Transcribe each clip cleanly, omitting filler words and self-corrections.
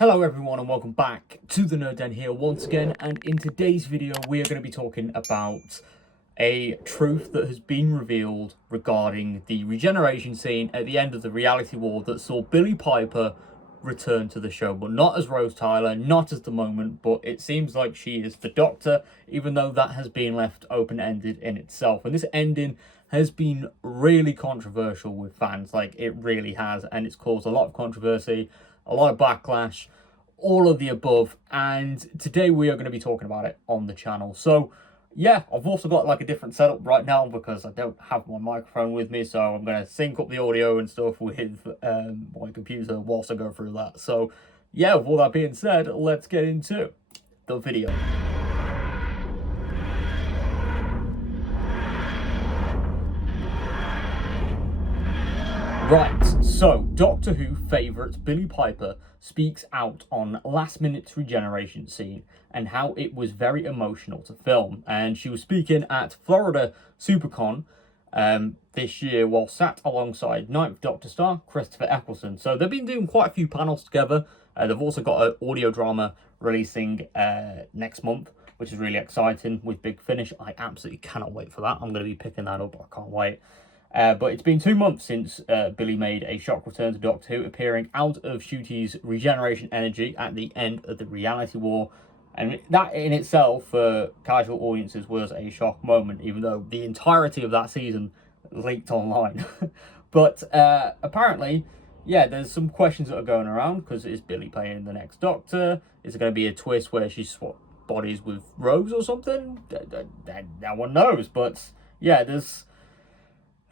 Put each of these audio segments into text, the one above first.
Hello everyone and welcome back to the Nerd Den here once again, and in today's video we are going to be talking about a truth that has been revealed regarding the regeneration scene at the end of the reality war that saw Billie Piper return to the show, but not as Rose Tyler, not at the moment, but it seems like she is the Doctor, even though that has been left open-ended in itself. And this ending has been really controversial with fans, like it really has, and it's caused a lot of controversy, a lot of backlash, all of the above, and today we are going to be talking about it on the channel. So yeah, I've also got like a different setup right now because I don't have my microphone with me, so I'm going to sync up the audio and stuff with my computer whilst I go through that. So yeah, with all that being said, let's get into the video. Right, so Doctor Who favourite Billie Piper speaks out on last minute's regeneration scene and how it was very emotional to film. And she was speaking at Florida SuperCon this year while sat alongside Ninth Doctor star Christopher Eccleston. So they've been doing quite a few panels together. They've also got an audio drama releasing next month, which is really exciting with Big Finish. I absolutely cannot wait for that. I'm going to be picking that up. I can't wait. But it's been 2 months since Billie made a shock return to Doctor Who, appearing out of Ncuti's regeneration energy at the end of the reality war. And that in itself, for casual audiences, was a shock moment, even though the entirety of that season leaked online. But apparently, yeah, there's some questions that are going around, because is Billie playing the next Doctor? Is there going to be a twist where she swapped bodies with Rose or something? No one knows. But yeah, there's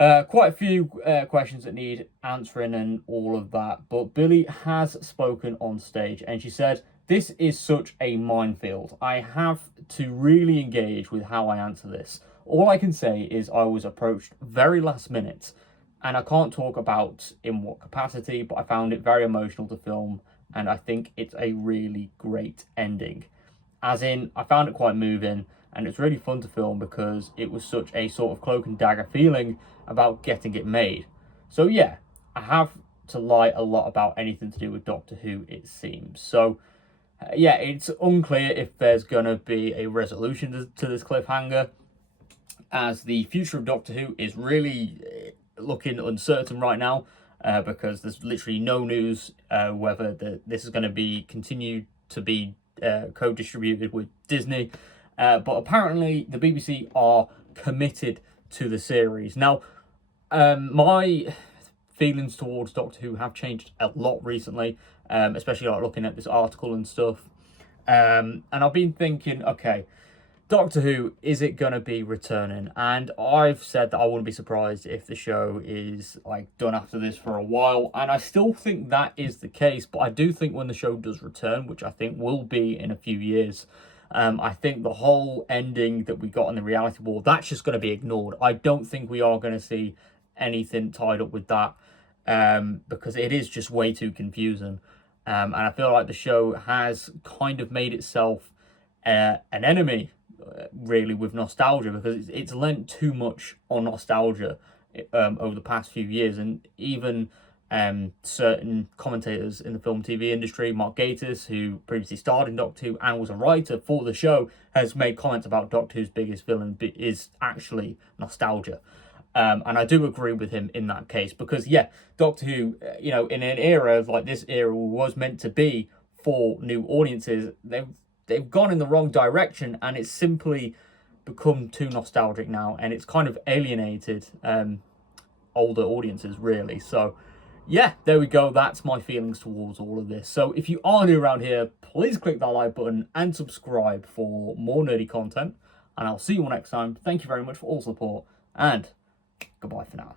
quite a few questions that need answering and all of that. But Billie has spoken on stage and she said, "This is such a minefield. I have to really engage with how I answer this. All I can say is I was approached very last minute and I can't talk about in what capacity, but I found it very emotional to film and I think it's a really great ending. As in, I found it quite moving and it's really fun to film because it was such a sort of cloak and dagger feeling about getting it made." So yeah, I have to lie a lot about anything to do with Doctor Who, it seems. So yeah, it's unclear if there's going to be a resolution to this cliffhanger, as the future of Doctor Who is really looking uncertain right now, because there's literally no news whether this is going to be continued to be co-distributed with Disney. But apparently the BBC are committed to the series. Now, my feelings towards Doctor Who have changed a lot recently, especially like looking at this article and stuff. And I've been thinking, okay, Doctor Who, is it going to be returning? And I've said that I wouldn't be surprised if the show is like done after this for a while. And I still think that is the case. But I do think when the show does return, which I think will be in a few years, I think the whole ending that we got in the reality war, that's just going to be ignored. I don't think we are going to see anything tied up with that, because it is just way too confusing. And I feel like the show has kind of made itself an enemy, really, with nostalgia, because it's lent too much on nostalgia over the past few years. And even certain commentators in the film TV industry, Mark Gatiss, who previously starred in Doctor Who and was a writer for the show, has made comments about Doctor Who's biggest villain is actually nostalgia. And I do agree with him in that case, because yeah, Doctor Who, you know, in an era like this era was meant to be for new audiences, they've gone in the wrong direction, and it's simply become too nostalgic now, and it's kind of alienated older audiences, really. So yeah, there we go. That's my feelings towards all of this. So if you are new around here, please click that like button and subscribe for more nerdy content. And I'll see you all next time. Thank you very much for all support, and goodbye for now.